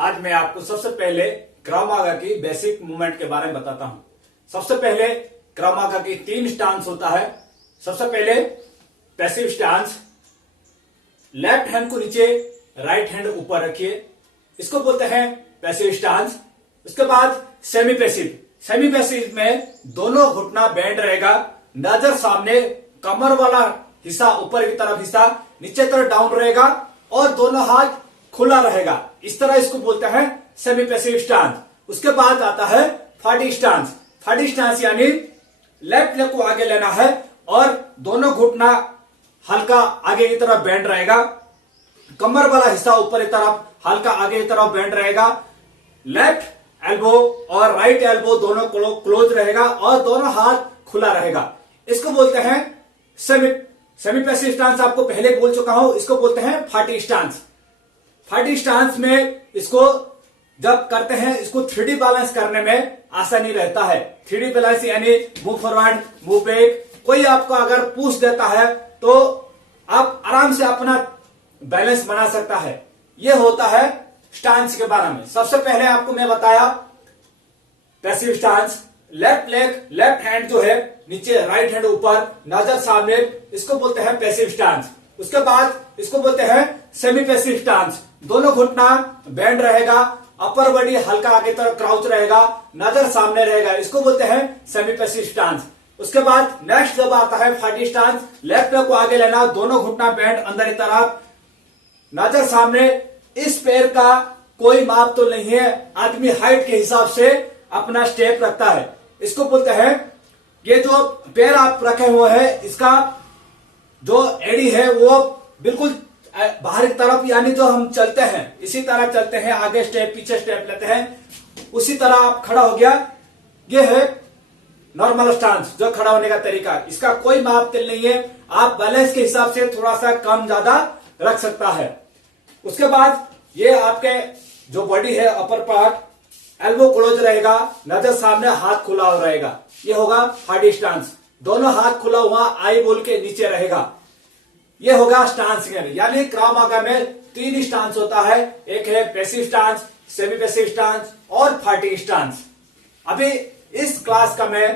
आज मैं आपको सबसे पहले क्रॉ मागा की बेसिक मूवमेंट के बारे में बताता हूं। सबसे पहले क्रॉ मागा की 3 स्टांस होता है। सबसे पहले पैसिव स्टांस, लेफ्ट हैंड को नीचे, राइट हैंड ऊपर रखिए, इसको बोलते हैं पैसिव स्टांस। उसके बाद सेमी पैसिव। सेमी पैसिव में दोनों घुटना बेंड रहेगा, नजर सामने, कमर वाला हिस्सा ऊपर की तरफ हिस्सा नीचे तरफ डाउन रहेगा और दोनों हाथ खुला रहेगा। इस तरह इसको बोलते हैं सेमी पैसिव स्टांस। उसके बाद आता है फाटी स्टांस। फाटी स्टांस यानी लेफ्ट लेग को आगे लेना है और दोनों घुटना हल्का आगे की तरफ बेंड रहेगा, कमर वाला हिस्सा ऊपर की तरफ हल्का आगे की तरफ बेंड रहेगा, लेफ्ट एल्बो और राइट एल्बो दोनों क्लोज रहेगा और दोनों हाथ खुला रहेगा। इसको बोलते हैं सेमी पैसिव स्टांस। आपको पहले बोल चुका हूं, इसको बोलते हैं फाटी स्टांस। फाटी स्टांस में इसको जब करते हैं, इसको 3D बैलेंस करने में आसानी रहता है। 3D बैलेंस यानी मूव फॉरवर्ड, मूव बैक। कोई आपको अगर पूछ देता है तो आप आराम से अपना बैलेंस बना सकता है। यह होता है स्टांस के बारे में। सबसे पहले आपको मैं बताया passive stance, left leg, left hand जो है नीचे, राइट हैंड ऊपर, नजर सामने, इसको बोलते हैं पैसिव स्टांस। उसके बाद इसको बोलते हैं सेमी पैसिव स्टांस। दोनों घुटना बेंड रहेगा, अपर बॉडी हल्का आगे तरफ क्राउच रहेगा, नजर सामने रहेगा, इसको बोलते हैं सेमी पैसिव स्टांस। उसके बाद नेक्स्ट जब आता है फाटी स्टांस, लेफ्ट लेग को आगे लेना, दोनों घुटना बेंड अंदर की तरफ, नजर सामने। इस पैर का कोई माप तो नहीं है, आदमी हाइट के हिसाब से अपना स्टेप रखता है। इसको बोलते हैं, ये जो पैर आप रखे हुए हैं, इसका जो एड़ी है वो बिल्कुल बाहर की तरफ, यानी जो हम चलते हैं इसी तरह चलते हैं, आगे स्टेप पीछे स्टेप लेते हैं, उसी तरह आप खड़ा हो गया। ये है नॉर्मल स्टांस, जो खड़ा होने का तरीका। इसका कोई माप तल नहीं है, आप बैलेंस के हिसाब से थोड़ा सा कम ज्यादा रख सकता है। उसके बाद ये आपके जो बॉडी है, अपर पार्ट, एल्बो क्लोज रहेगा, नजर सामने, हाथ खुला हो रहेगा। ये होगा फाटी स्टांस। दोनों हाथ खुला हुआ, आई बोल के नीचे रहेगा। ये होगा स्टांस। यानी क्रॉ मागा में 3 स्टांस होता है। एक है passive stance, semi passive stance और फाटी स्टांस। अभी इस क्लास का मैं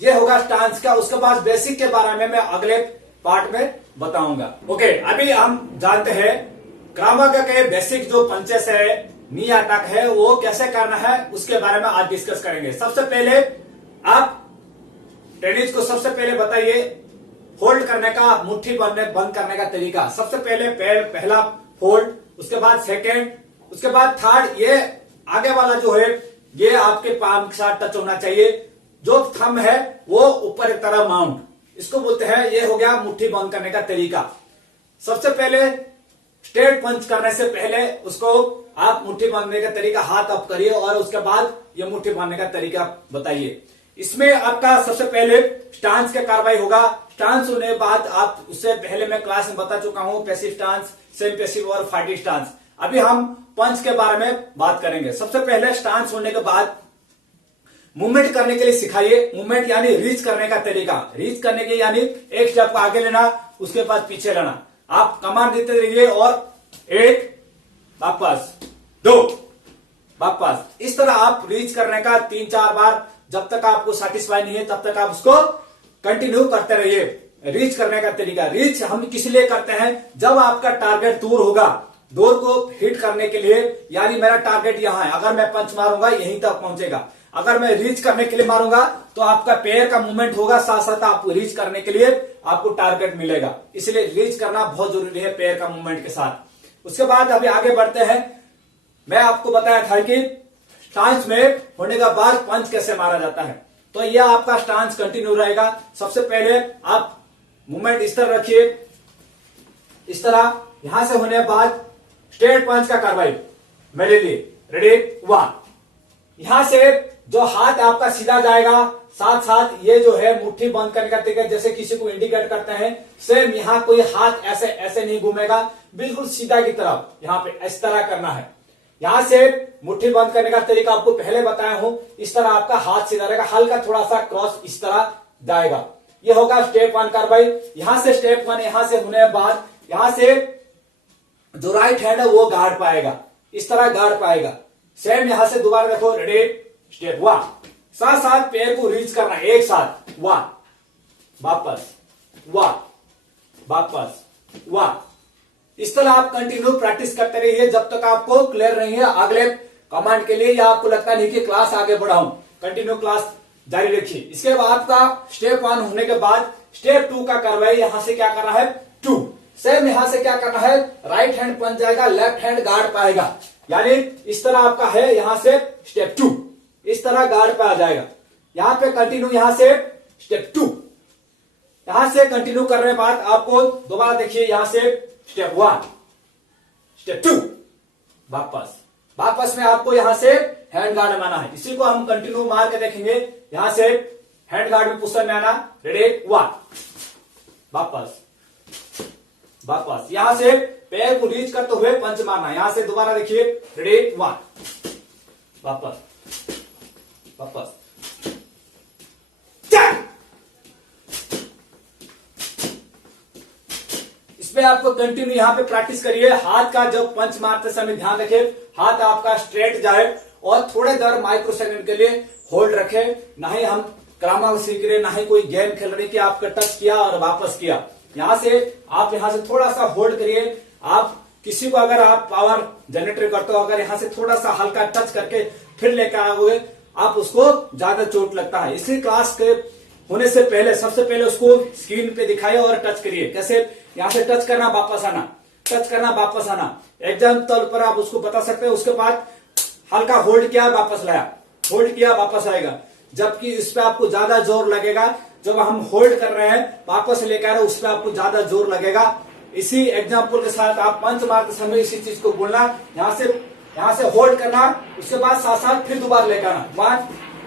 ये होगा स्टांस का। उसके बाद बेसिक के बारे में मैं अगले पार्ट में बताऊंगा। ओके, अभी हम जानते हैं क्रॉ मागा के बेसिक जो पंचेस है, नी अटैक है, वो कैसे करना है उसके बारे में आज डिस्कस करेंगे। सबसे पहले आप टेनिस को सबसे पहले बताइए होल्ड करने का, मुट्ठी बंद करने का तरीका। सबसे पहले पैर पहला होल्ड, उसके बाद सेकेंड, उसके बाद थर्ड। ये आगे वाला जो है ये आपके पाम के साथ टच होना चाहिए। जो थंब है वो ऊपर की तरफ माउंट, इसको बोलते हैं, ये हो गया मुट्ठी बंद करने का तरीका। सबसे पहले स्ट्रेट पंच करने से पहले उसको आप मुट्ठी बांधने का तरीका हाथ अप करिए और उसके बाद ये मुट्ठी बांधने का तरीका बताइए। इसमें आपका सबसे पहले स्टांस का कार्रवाई होगा। स्टांस होने के बाद आप, उससे पहले मैं क्लास में बता चुका हूं, पैसिव स्टांस, सेमी पैसिव और फाटी स्टांस। अभी हम पंच के बारे में बात करेंगे। सबसे पहले स्टांस होने के बाद मूवमेंट करने के लिए सिखाइए। मूवमेंट यानी रीच करने का तरीका। रीच करने के यानी एक स्टेप को आगे लेना, उसके बाद पीछे लेना। आप कमांड देते रहिए और 1 वापस, 2 वापस। इस तरह आप रीच करने का 3-4 बार, जब तक आपको सेटिस्फाई नहीं है तब तक आप उसको कंटिन्यू करते रहिए। रीच करने का तरीका। रीच हम किस लिए करते हैं? जब आपका टारगेट दूर होगा, दूर को हिट करने के लिए, यानी मेरा टारगेट यहां है, अगर मैं पंच मारूंगा यहीं तक पहुंचेगा। अगर मैं रीच करने के लिए मारूंगा तो आपका पैर का मूवमेंट होगा, साथ साथ आप रीच करने के लिए आपको टारगेट मिलेगा। इसलिए रीच करना बहुत जरूरी है पैर का मूवमेंट के साथ। उसके बाद अभी आगे बढ़ते हैं। मैं आपको बताया था कि स्टांस में होने के बाद पंच कैसे मारा जाता है, तो यह आपका स्टांस कंटिन्यू रहेगा। सबसे पहले आप मूवमेंट इस तरह रखिए, इस तरह। यहां से होने के बाद स्ट्रेट पंच का कार्रवाई मेरे लिए। रेडी, 1। यहां से जो हाथ आपका सीधा जाएगा, साथ साथ ये जो है मुट्ठी बंद करने का तरीका, जैसे किसी को इंडिकेट करते हैं, सेम यहां कोई हाथ ऐसे ऐसे नहीं घूमेगा, बिल्कुल सीधा की तरफ यहां पे इस तरह करना है। यहां से मुट्ठी बंद करने का तरीका आपको पहले बताया हूं। इस तरह आपका हाथ सीधा रहेगा, हल्का थोड़ा सा क्रॉस इस तरह जाएगा। ये होगा स्टेप 1 कार्रवाई। यहां से स्टेप 1 यहां से होने के बाद यहां से जो राइट हैंड है वो गार्ड पाएगा। इस तरह गार्ड पाएगा। सेम यहां से दोबारा देखो, रेडी, स्टेप 1, साथ साथ पैर को रीच करना एक साथ, 1 वापस, 1 वापस, 1। इस तरह आप कंटिन्यू प्रैक्टिस करते रहिए जब तक आपको क्लियर नहीं है अगले कमांड के लिए, या आपको लगता नहीं कि क्लास आगे बढ़ाऊं, कंटिन्यू क्लास जारी रखिए। इसके बाद आपका स्टेप 1 होने के बाद स्टेप 2 का कार्रवाई यहां से क्या करना है, 2, सेम यहां से क्या करना है, राइट हैंड पंच जाएगा, लेफ्ट हैंड गार्ड पाएगा, यानी इस तरह आपका है यहां से स्टेप 2, इस तरह गार्ड पे आ जाएगा। यहां पे कंटिन्यू, यहां से स्टेप 2, यहां से कंटिन्यू करने के बाद आपको दोबारा देखिए, यहां से स्टेप 1, स्टेप 2, वापस में आपको यहां से हैंड गार्ड में आना है। इसी को हम कंटिन्यू मार के देखेंगे। यहां से हैंड गार्ड में पोजीशन में आना, रेडी, 1 वापस, यहां से पैर को रीच करते हुए पंच मारना, यहां से दोबारा देखिए, रेडी, 1 वापस, इसमें आपको कंटिन्यू यहां पे प्रैक्टिस करिए। हाथ का जब पंच मारते समय ध्यान रखे हाथ आपका स्ट्रेट जाए और थोड़े देर माइक्रो सेकंड के लिए होल्ड रखे। ना ही हम ग्रामर सीख रहे, ना ही कोई गेम खेल रहे कि आपका टच किया और वापस किया। यहां से आप यहां से थोड़ा सा होल्ड करिए। आप किसी को अगर आप पावर जनरेटर करते हो, अगर यहां से थोड़ा सा हल्का टच करके फिर लेकर आओगे, आप उसको ज्यादा चोट लगता है। इसी क्लास के होने से पहले सबसे पहले उसको स्क्रीन पे दिखाइए और टच करिए। कैसे, यहां से टच करना वापस आना, टच करना वापस आना, एग्जाम तौर पर आप उसको बता सकते हैं। उसके बाद हल्का होल्ड किया, वापस लाया, होल्ड किया, वापस आएगा। जबकि इस पे आपको ज्यादा जोर लगेगा जब हम होल्ड कर रहे हैं, वापस लेकर आ रहे हैं, उस पर आपको ज्यादा जोर लगेगा। इसी एग्जाम्पल के साथ आप पंच मारते समय इसी चीज को बोलना, यहां से होल्ड करना, उसके बाद साथ साथ फिर दोबारा लेकर आना।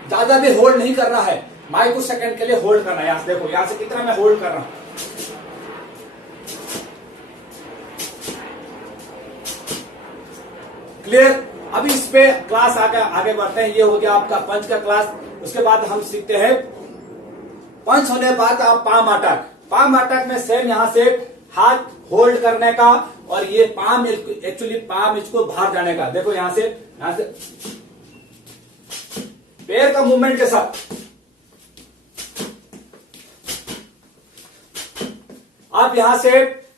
ज्यादा भी होल्ड नहीं करना है, माइक्रो सेकंड के लिए होल्ड करना है। यहां से देखो, यहां से कितना मैं होल्ड कर रहा हूं, क्लियर। अभी इस पे क्लास आगे बढ़ते हैं। ये हो गया आपका पंच का क्लास। उसके बाद हम सीखते हैं पंच होने के बाद आप पाम अटैक। पाम अटैक में सेम यहां से हाथ होल्ड करने का और ये पाम एक्चुअली पाम इसको बाहर जाने का। देखो यहां से पैर का मूवमेंट के साथ आप यहां से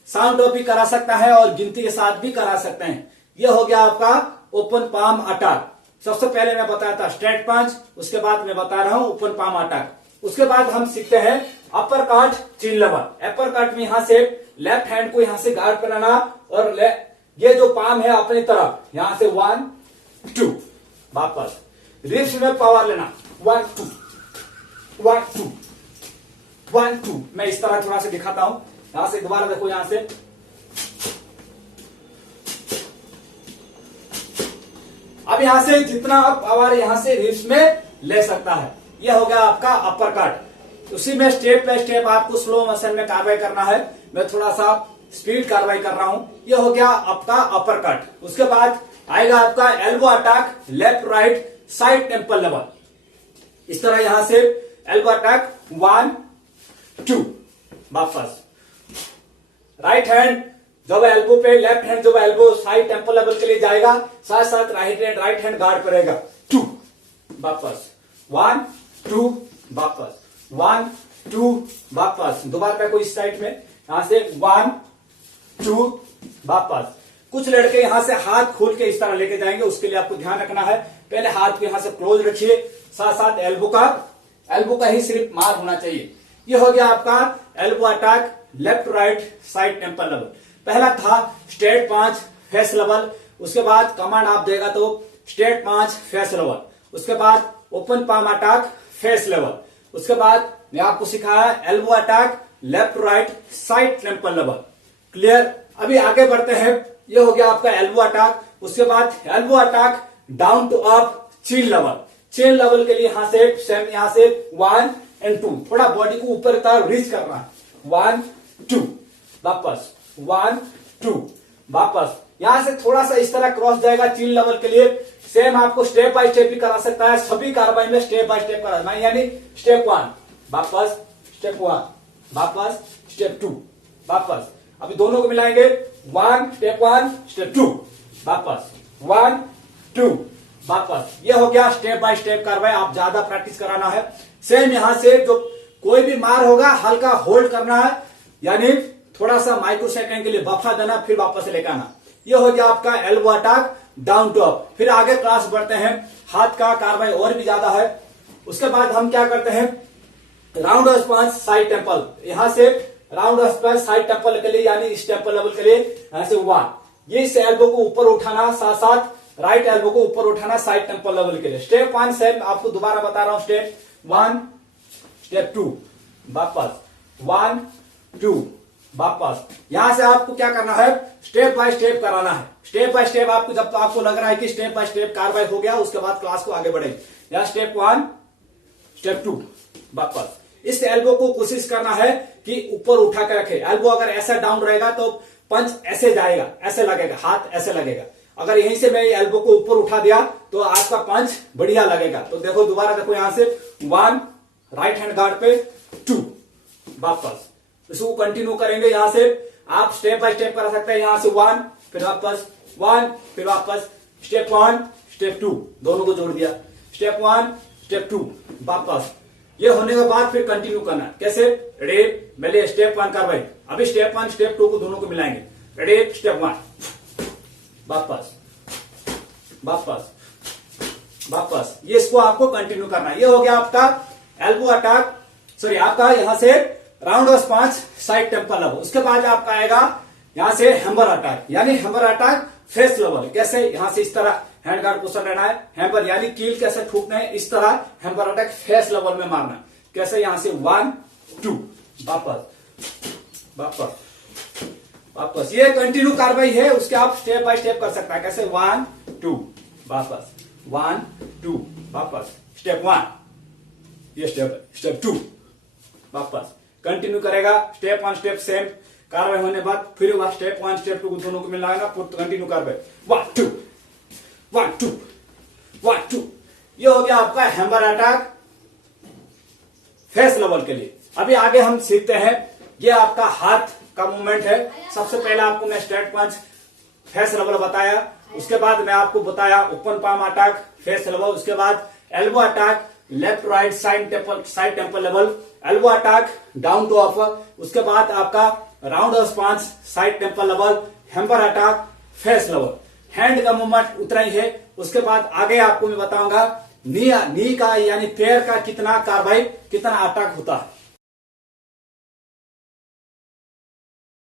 साउंड ऑफ भी करा सकता है और गिनती के साथ भी करा सकते हैं। यह हो गया आपका ओपन पाम अटैक। सबसे पहले मैं बताया था स्ट्रेट पंच, उसके बाद मैं बता रहा हूं ओपन पाम अटैक। उसके बाद हम सीखते हैं अपर कट चिन लेवल। अपर कट में यहां से लेफ्ट हैंड को यहां से गार्ड बनाना और ये जो पाम है अपनी तरफ, यहां से 1 2 वापस, रिस्ट में पावर लेना, 1 2 1 2 1 2। मैं इस तरह थोड़ा सा दिखाता हूं। यहां से दोबारा देखो, यहां से अब यहां से जितना आप पावर यहां से रिस्ट में ले सकता है। यह हो गया आपका अपर कट। उसी में स्टेप बाय स्टेप आपको स्लो मोशन में कार्रवाई करना है। मैं थोड़ा सा स्पीड कार्रवाई कर रहा हूं। यह हो गया आपका अपर कट। उसके बाद आएगा आपका elbow attack, left right side temple level. इस तरह यहां से एल्बो अटैक 1 2 वापस, राइट हैंड जब एल्बो पे, लेफ्ट हैंड जब एल्बो साइड टेम्पल लेवल के लिए जाएगा, साथ साथ राइट हैंड गार्ड पर रहेगा, 2 वापस, 1 2 वापस, 1 2 वापस। दोबारा मैं कोई इस साइड में, यहां से 1 2 वापस। कुछ लड़के यहां से हाथ खोल के इस तरह लेके जाएंगे, उसके लिए आपको ध्यान रखना है। पहले हाथ को यहां से क्लोज रखिए, साथ साथ एल्बो का ही सिर्फ मार होना चाहिए। ये हो गया आपका elbow attack, left right side temple level. पहला था स्ट्रेट 5 फेस लेवल। उसके बाद कमांड आप देगा तो स्ट्रेट 5 फेस लेवल। उसके बाद open palm attack face level. उसके बाद मैं आपको सिखाया elbow attack, left right side temple level. Clear. अभी आगे बढ़ते हैं। ये हो गया आपका एल्बो अटैक। उसके बाद elbow attack down to up chin level. Chin level के लिए यहां से सेम, यहां से 1 और 2, थोड़ा बॉडी को ऊपर तरफ रीच करना है। 1 2 वापस, 1 2 वापस। यहां से थोड़ा सा इस तरह क्रॉस जाएगा चीन लेवल के लिए। सेम आपको स्टेप बाय स्टेप भी करा सकता है। सभी कार्रवाई में स्टेप बाय स्टेप करा, यानी स्टेप 1 वापस, स्टेप 1 वापस, स्टेप 2 वापस। अभी दोनों को मिलाएंगे, 1 स्टेप 1 स्टेप 2 वापस, 1 2 वापस। ये हो गया स्टेप बाय स्टेप कार्रवाई, आप ज्यादा प्रैक्टिस कराना है। सेम यहां से जो कोई भी मार होगा हल्का होल्ड करना है, यानी थोड़ा सा माइक्रो सेकंड के लिए बफा देना, फिर वापस से लेकर आना। ये हो गया आपका elbow attack down to up. फिर आगे क्लास बढ़ते हैं, हाथ का कार्रवाई और भी ज्यादा है। उसके बाद हम क्या करते हैं, round off spans side temple. यहां से round off spans side temple के लिए, यानी इस टेम्पल लेवल के लिए यहां से 1, ये इस एल्बो को ऊपर उठाना, साथ साथ राइट एल्बो को ऊपर उठाना साइड टेम्पल लेवल के लिए। स्टेप 1 सेम आपको दोबारा बता रहा हूं, स्टेप 1 स्टेप 2 वापस 1 2 वापस। यहां से आपको क्या करना है, स्टेप बाय स्टेप कराना है। स्टेप बाय स्टेप आपको, जब तो आपको लग रहा है कि स्टेप बाय स्टेप कार्रवाई हो गया, उसके बाद क्लास को आगे बढ़े। यहां स्टेप 1 स्टेप 2 वापस। इस एल्बो को कोशिश करना है कि ऊपर उठा के रखे। एल्बो अगर ऐसा डाउन रहेगा तो पंच ऐसे जाएगा, ऐसे लगेगा, हाथ ऐसे लगेगा। अगर यहीं से मैं एल्बो को ऊपर उठा दिया तो आपका पंच बढ़िया लगेगा। तो देखो दोबारा देखो, यहां से 1 राइट हैंड गार्ड पे 2 वापस। इसको कंटिन्यू करेंगे। यहां से आप स्टेप बाय स्टेप कर सकते हैं। यहां से 1 फिर वापस 1 फिर वापस, स्टेप 1 स्टेप 2 दोनों को जोड़ दिया, स्टेप 1 स्टेप 2 वापस। ये होने के बाद फिर कंटिन्यू करना। कैसे, रेडी, पहले स्टेप 1 कार्रवाई, अभी स्टेप 1 स्टेप 2 को दोनों को मिलाएंगे। रेडी, स्टेप 1 वापस वापस वापस। ये इसको आपको कंटिन्यू करना है। ये हो गया आपका एल्बो अटैक, सॉरी आपका यहां से round off spans side temple level. उसके बाद आपका आएगा यहां से हैमर अटैक, यानी हैमर अटैक फेस लेवल। कैसे, यहां से इस तरह हैंड गार्ड पोजिशन रहना है, हैमर यानी कील कैसे ठोकना है, इस तरह हैमर अटैक फेस लेवल में मारना। कैसे, यहां से 1 2 वापस वापस वापस। ये कंटिन्यू कार्रवाई है, उसके आप स्टेप बाय स्टेप कर सकता है। कैसे, 1 2 वापस 1 2 वापस, स्टेप 1 ये स्टेप 2 वापस। कंटिन्यू करेगा, स्टेप 1 स्टेप सेम कार्रवाई होने बाद फिर वह स्टेप 1 स्टेप 2 दोनों को मिलाएगा, कंटिन्यू कार्रवाई 1 2 1 2 1 2। ये हो गया आपका हैमर अटैक फेस लेवल के लिए। अभी आगे हम सीखते हैं, ये आपका हाथ का मूवमेंट है। सबसे पहले आपको मैं स्ट्रेट पंच फेस लेवल बताया, उसके बाद मैं आपको बताया open palm attack face level, उसके बाद elbow attack left right side temple level, elbow attack down to upper, उसके बाद आपका round off spans side temple level, hammer attack face level. Hand का मूवमेंट उतना ही है। उसके बाद आगे आपको मैं बताऊंगा नी का यानी पैर का कितना कार्रवाई, कितना अटैक होता है।